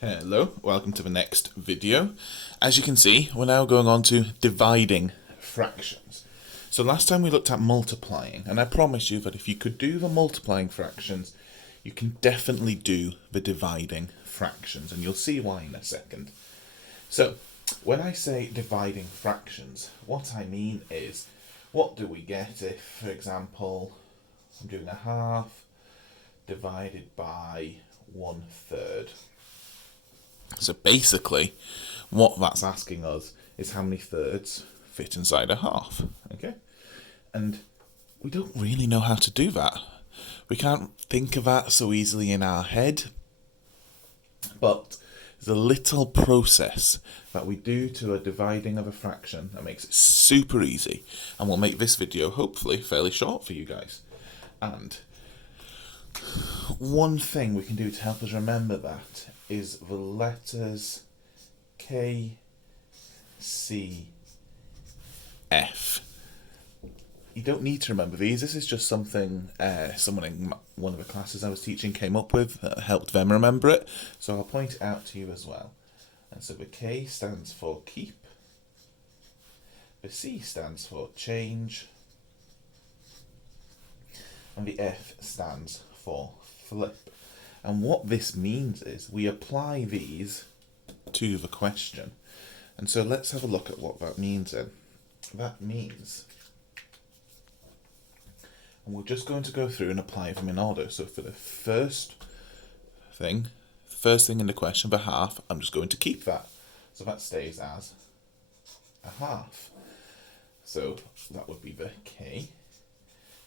Hello, welcome to the next video. As you can see, we're now going on to dividing fractions. So last time we looked at multiplying, and I promise you that if you could do the multiplying fractions, you can definitely do the dividing fractions, and you'll see why in a second. So, when I say dividing fractions, what I mean is, what do we get if, for example, I'm doing a half divided by 1/3. So basically, what that's asking us is how many thirds fit inside a half, okay? And we don't really know how to do that. We can't think of that so easily in our head, but there's a little process that we do to a dividing of a fraction that makes it super easy, and will make this video hopefully fairly short for you guys. And one thing we can do to help us remember that is the letters K, C, F. You don't need to remember these. This is just something someone in one of the classes I was teaching came up with that helped them remember it. So I'll point it out to you as well. And so the K stands for keep. The C stands for change. And the F stands for flip. And what this means is we apply these to the question. And so let's have a look at what that means then. That means, and we're just going to go through and apply them in order. So for the first thing in the question, the half, I'm just going to keep that. So that stays as a half. So that would be the K.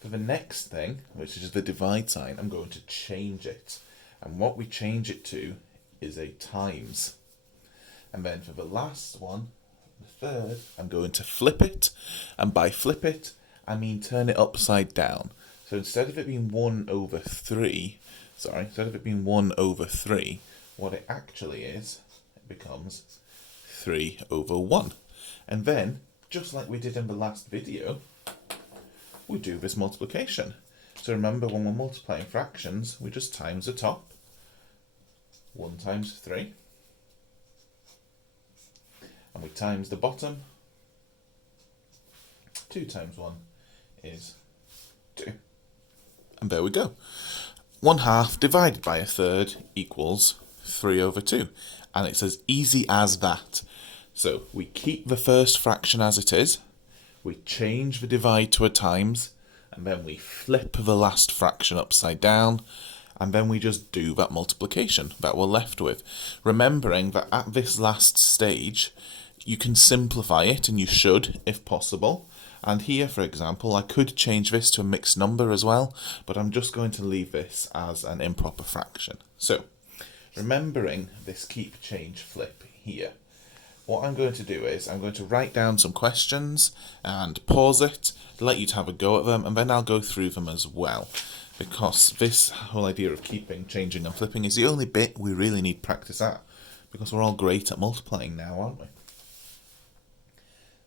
For the next thing, which is the divide sign, I'm going to change it. And what we change it to is a times. And then for the last one, the third, I'm going to flip it. And by flip it, I mean turn it upside down. So instead of it being 1/3, what it actually is, it becomes 3/1. And then, just like we did in the last video, we do this multiplication. So remember, when we're multiplying fractions, we just times the top. 1 times 3. And we times the bottom. 2 times 1 is 2. And there we go. 1/2 divided by 1/3 equals 3/2. And it's as easy as that. So we keep the first fraction as it is. We change the divide to a times, and then we flip the last fraction upside down, and then we just do that multiplication that we're left with. Remembering that at this last stage, you can simplify it, and you should, if possible. And here, for example, I could change this to a mixed number as well, but I'm just going to leave this as an improper fraction. So, remembering this keep, change, flip here, what I'm going to do is I'm going to write down some questions and pause it, let you to have a go at them, and then I'll go through them as well. Because this whole idea of keeping, changing and flipping is the only bit we really need practice at. Because we're all great at multiplying now, aren't we?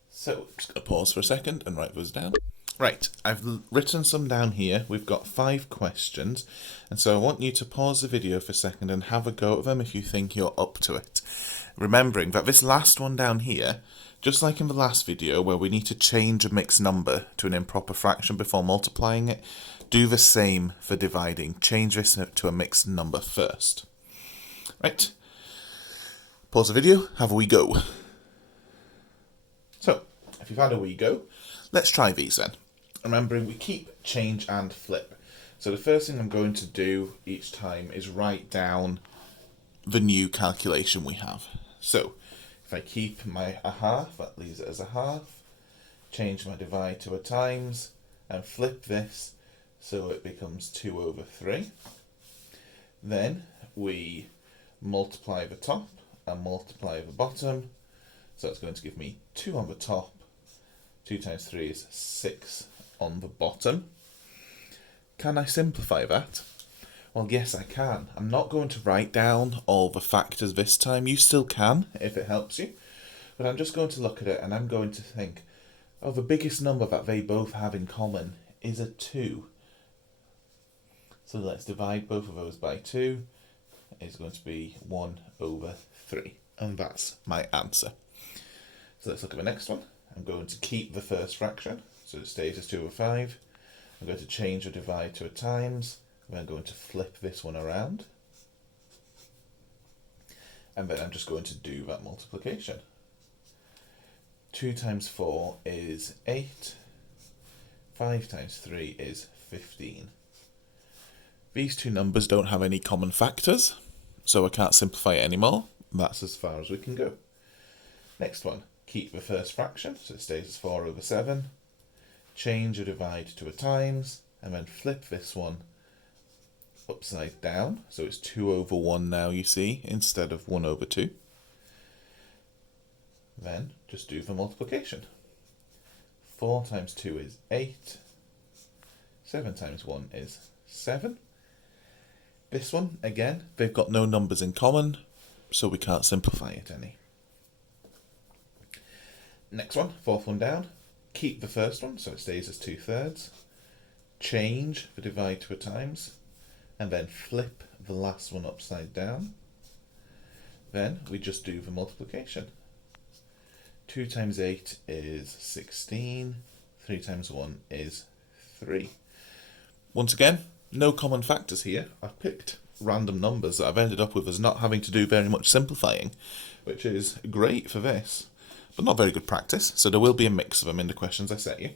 So, just going to pause for a second and write those down. Right, I've written some down here. We've got 5 questions. And so I want you to pause the video for a second and have a go at them if you think you're up to it. Remembering that this last one down here, just like in the last video where we need to change a mixed number to an improper fraction before multiplying it, do the same for dividing. Change this to a mixed number first. Right, pause the video, have a wee go. So, if you've had a wee go, let's try these then. Remembering we keep, change and flip. So the first thing I'm going to do each time is write down the new calculation we have. So, if I keep a half, that leaves it as a half. Change my divide to a times, and flip this so it becomes 2/3. Then we multiply the top and multiply the bottom. So it's going to give me 2 on the top. 2 times 3 is 6 on the bottom. Can I simplify that? Well, yes, I can. I'm not going to write down all the factors this time. You still can, if it helps you. But I'm just going to look at it and I'm going to think, oh, the biggest number that they both have in common is a 2. So let's divide both of those by 2. is going to be 1 over 3. And that's my answer. So let's look at the next one. I'm going to keep the first fraction, so it stays as 2 over 5. I'm going to change the divide to a times. Then I'm going to flip this one around. And then I'm just going to do that multiplication. 2 times 4 is 8. 5 times 3 is 15. These two numbers don't have any common factors, so I can't simplify it anymore. That's as far as we can go. Next one, keep the first fraction, so it stays as 4 over 7. Change a divide to a times, and then flip this one upside down, so it's 2 over 1 now, you see, instead of 1 over 2. Then just do the multiplication. 4 times 2 is 8. 7 times 1 is 7. This one, again, they've got no numbers in common, so we can't simplify it any. Next one, fourth one down. Keep the first one, so it stays as 2/3. Change the divide to a times, and then flip the last one upside down. Then we just do the multiplication. 2 times 8 is 16. 3 times 1 is 3. Once again, no common factors here. I've picked random numbers that I've ended up with as not having to do very much simplifying, which is great for this, but not very good practice, so there will be a mix of them in the questions I set you.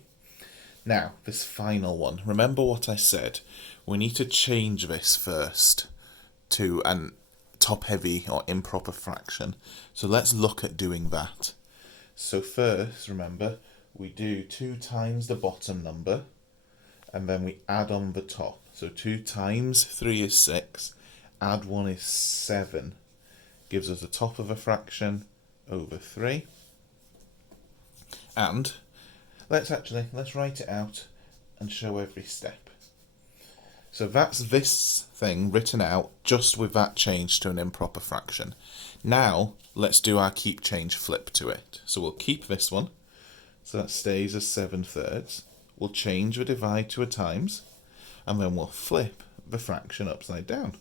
Now, this final one. Remember what I said. We need to change this first to a top-heavy or improper fraction. So let's look at doing that. So first, remember, we do 2 times the bottom number, and then we add on the top. So 2 times 3 is 6, add 1 is 7, gives us the top of a fraction over 3. And let's write it out and show every step. So that's this thing written out just with that change to an improper fraction. Now let's do our keep change flip to it. So we'll keep this one, so that stays as 7/3. We'll change the divide to a times, and then we'll flip the fraction upside down.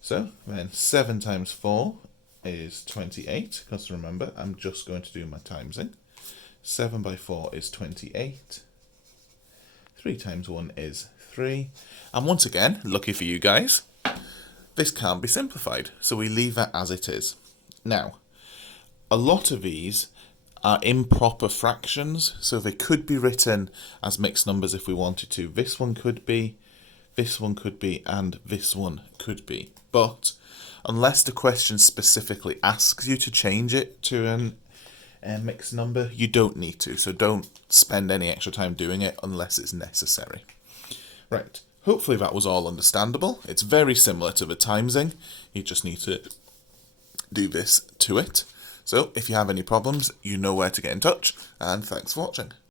So then 7 times 4 is 28, because remember, I'm just going to do my timesing. 7 by 4 is 28. 3 times 1 is 3. And once again, lucky for you guys, this can't be simplified, so we leave that as it is. Now, a lot of these are improper fractions, so they could be written as mixed numbers if we wanted to. This one could be, and this one could be. But unless the question specifically asks you to change it to a mixed number, you don't need to. So don't spend any extra time doing it unless it's necessary. Right, hopefully that was all understandable. It's very similar to the timesing. You just need to do this to it. So if you have any problems, you know where to get in touch, and thanks for watching.